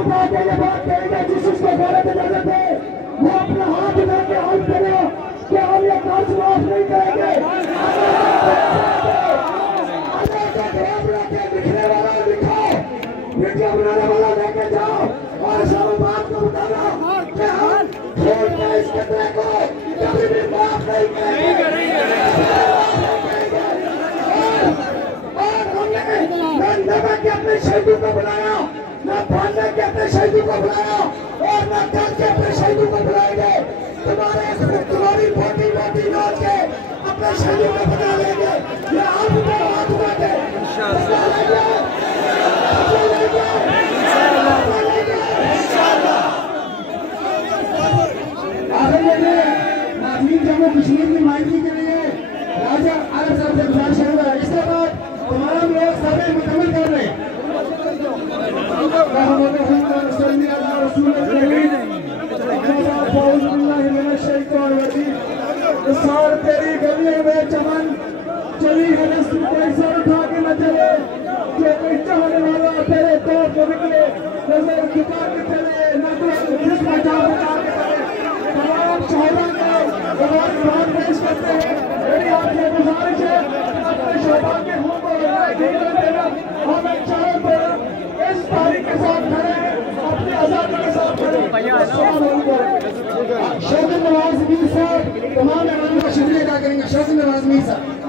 उठा के ये बात कहेंगे जिस जिसको गलत इजाजत है वो अपना हाथ उठा के हाथ करो कि हम ये कर्ज माफ नहीं करेंगे। लिखने वाला लिखो, वीडियो बनाने वाला लेके जाओ और सब बात को बताना कि हम छोड़ के इस खतरे को कभी भी माफ नहीं करेंगे। और हमने नंदबा के अपने शहीदों को बुलाया, न पांडे के अपने शहीदों को बुलाया और न दल के अपने शहीदों को बुलाएंगे। तुम्हारी बोटी बोटी लौट के अपने शहीदों को बना लेंगे। ये आप हाथ उठा के जम्मू कश्मीर की माइकी के लिए राजा आलम साहब से गुजारिश करूंगा। इसके बाद तमाम लोग सभी मुकम्मल कर रहे हैं। तेरी गलियों में चमन चली है कोई सर उठा के न चले, जो कोई चाहने वाला तेरे तौर पर निकले, नजर झुका के चले, न तो जिस बचा बचा के चले। तमाम शोहरा को बहुत पेश करते हैं। मेरी आपसे गुजारिश है अपने शोभा के मुंह को देना। हम एक चारों तरफ इस तारीख के साथ खड़े हैं, अपनी आजादी के साथ खड़े हैं। शौकत नवाज मीर साहब तमाम मेहमानों का शुक्रिया अदा करेंगे। शौकत नवाज मीर साहब।